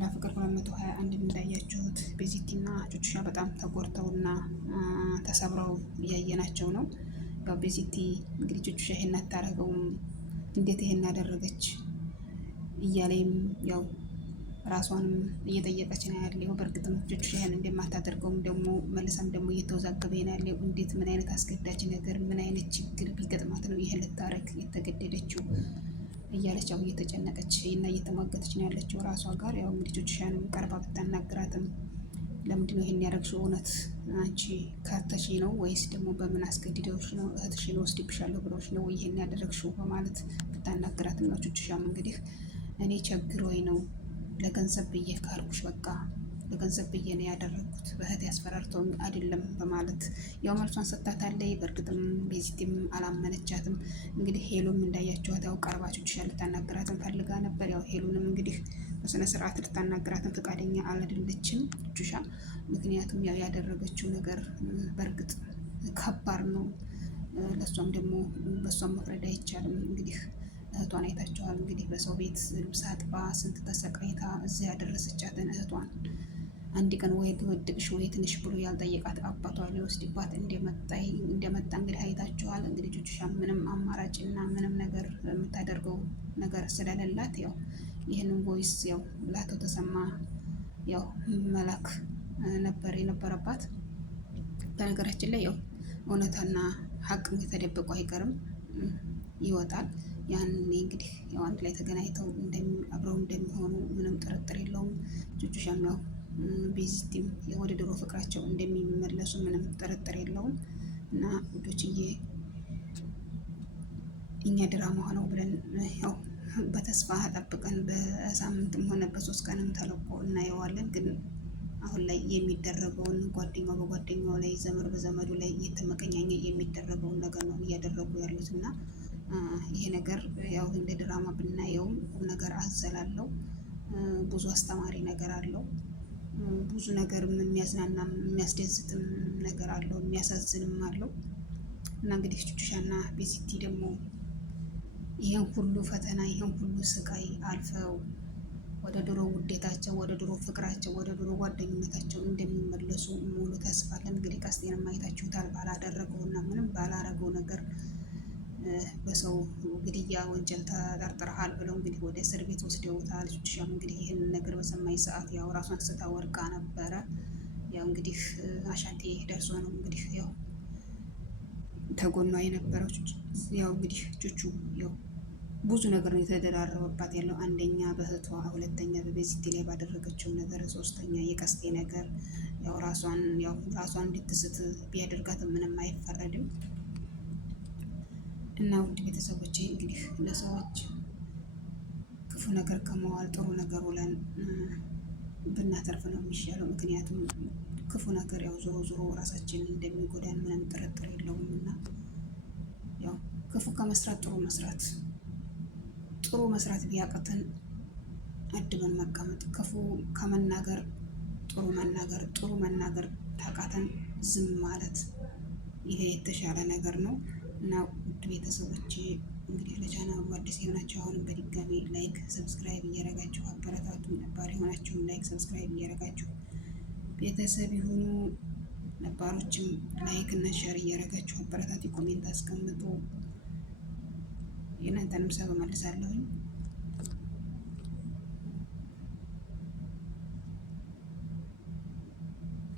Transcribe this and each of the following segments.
ለፍቅር 221 እንዳያችሁት ቤዚቲና ቹቹሻ በጣም ተጎድተውና ተሰብረው እያየናቸው ነው። ያው ቤዚቲ እንግዲህ ቹቹሻ ይሄን አታረገውም እንዴት ይሄን አደረገች እያለም ያው ራሷንም እየጠየቀች ነው ያለው። በእርግጥም ቹቹሻ ይሄን እንደማታደርገውም ደግሞ መልሰም ደግሞ እየተወዛገበ ነው ያለው። እንዴት ምን አይነት አስገዳጅ ነገር ምን አይነት ችግር ቢገጥማት ነው ይሄን ልታረግ የተገደደችው እያለች ያው እየተጨነቀች እና እየተሟገተች ነው ያለችው ራሷ ጋር። ያው እንግዲህ ቹቹሻንም ቀርባ ብታናግራትም ለምንድነው ይሄን ያደረግሽው? እውነት አንቺ ካተሽ ነው ወይስ ደግሞ በምን አስገድደውሽ ነው? እህትሽን ወስድብሻለሁ ብለውሽ ነው ወይ ይሄን ያደረግሽው? በማለት ብታናግራትም ነው ቹቹሻም እንግዲህ እኔ ቸግሮኝ ነው ለገንዘብ ብዬ ካልኩሽ በቃ ለገንዘብ ብዬ ነው ያደረግኩት በእህት ያስፈራርተው አይደለም በማለት ያው መልሷን ሰጥታታለች። በእርግጥም ቤዚቲም አላመነቻትም። እንግዲህ ሄሉም እንዳያችኋት ያው ቀርባ ቹቹሻ ልታናግራትም ፈልጋ ነበር። ያው ሄሉንም እንግዲህ በስነ ስርዓት ልታናግራትም ፈቃደኛ አልደለችም ቹቹሻ። ምክንያቱም ያው ያደረገችው ነገር በእርግጥ ከባድ ነው። ለሷም ደግሞ በሷም መፍረድ አይቻልም። እንግዲህ እህቷን አይታችኋል። እንግዲህ በሰው ቤት ልብስ አጥባ ስንት ተሰቃይታ እዚህ ያደረሰቻትን እህቷን አንድ ቀን ወይ ትወድቅሽ ወይ ትንሽ ብሎ ያልጠየቃት አባቷ ሊወስድባት እንደመጣ እንግዲህ አይታችኋል። እንግዲህ ቹቹሻ ምንም አማራጭና ምንም ነገር የምታደርገው ነገር ስለሌላት ያው ይህንን ቮይስ ያው ለአቶ ተሰማ ያው መላክ ነበር የነበረባት። በነገራችን ላይ ያው እውነታና ሀቅ ተደብቆ አይቀርም ይወጣል። ያን እንግዲህ ያው አንድ ላይ ተገናኝተው አብረው እንደሚሆኑ ምንም ጥርጥር የለውም። ቹቹሻም ያው ቤዚቲም ወደ ድሮ ፍቅራቸው እንደሚመለሱ ምንም ጥርጥር የለውም። እና ውዶችዬ እኛ ድራማ ሆነው ብለን ያው በተስፋ ጠብቀን በሳምንትም ሆነ በ3 ቀንም ተለቆ እናየዋለን። ግን አሁን ላይ የሚደረገውን ጓደኛው በጓደኛው ላይ ዘመድ በዘመዱ ላይ እየተመቀኛኘ የሚደረገውን ነገር ነው እያደረጉ ያሉት እና ይሄ ነገር ያው እንደ ድራማ ብናየውም ቁም ነገር አዘላለው። ብዙ አስተማሪ ነገር አለው። ብዙ ነገር የሚያዝናናም የሚያስደስትም ነገር አለው፣ የሚያሳዝንም አለው። እና እንግዲህ ቹቹሻና ቤዚቲ ደግሞ ይሄን ሁሉ ፈተና ይሄን ሁሉ ስቃይ አልፈው ወደ ድሮ ውዴታቸው፣ ወደ ድሮ ፍቅራቸው፣ ወደ ድሮ ጓደኝነታቸው እንደሚመለሱ ሙሉ ተስፋ አለን። እንግዲህ ቀስቴንም አይታችሁታል። ባላደረገውና ምንም ባላረገው ነገር በሰው ግድያ ወንጀል ተጠርጥረሃል ብለው እንግዲህ ወደ እስር ቤት ወስደውታል። ቹቹሻም እንግዲህ ይህን ነገር በሰማኝ ሰዓት ያው ራሷን ስታ ወድቃ ነበረ። ያው እንግዲህ አሻንቴ ደርሶ ነው እንግዲህ ያው ተጎኗ የነበረው ያው እንግዲህ ቹቹ ያው ብዙ ነገር ነው የተደራረበባት ያለው። አንደኛ በእህቷ፣ ሁለተኛ በቤዚቲ ላይ ባደረገችው ነገር፣ ሶስተኛ የቀስቴ ነገር ያው ራሷን እንድትስት ቢያደርጋት ምንም አይፈረድም። እና ውድ ቤተሰቦቼ እንግዲህ ለሰዎች ክፉ ነገር ከመዋል ጥሩ ነገር ውለን ብናተርፍ ነው የሚሻለው። ምክንያቱም ክፉ ነገር ያው ዞሮ ዞሮ ራሳችንን እንደሚጎዳን ምንም ጥርጥር የለውም። እና ያው ክፉ ከመስራት ጥሩ መስራት ቢያቅተን አድበን መቀመጥ፣ ክፉ ከመናገር ጥሩ መናገር ታቃተን ዝም ማለት ይሄ የተሻለ ነገር ነው። እና ውድ ቤተሰቦቼ እንግዲህ ለቻናሉ አዲስ የሆናችሁ አሁንም በድጋሚ ላይክ ሰብስክራይብ እያደረጋችሁ አበረታቱ። ነባር የሆናችሁም ላይክ ሰብስክራይብ እያደረጋችሁ ቤተሰብ ይሁኑ። ነባሮችም ላይክ እና ሸር እያደረጋችሁ አበረታቱ። ኮሜንት አስቀምጡ። የእናንተንም ሰብ እመልሳለሁኝ።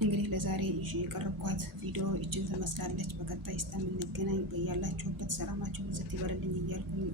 እንግዲህ ለዛሬ ይዤ የቀረብኳት ቪዲዮ ይችን ትመስላለች። በቀጣይ እስከምንገናኝ በያላችሁበት ሰላማችሁ ብዝት ይበልልኝ እያልኩኝ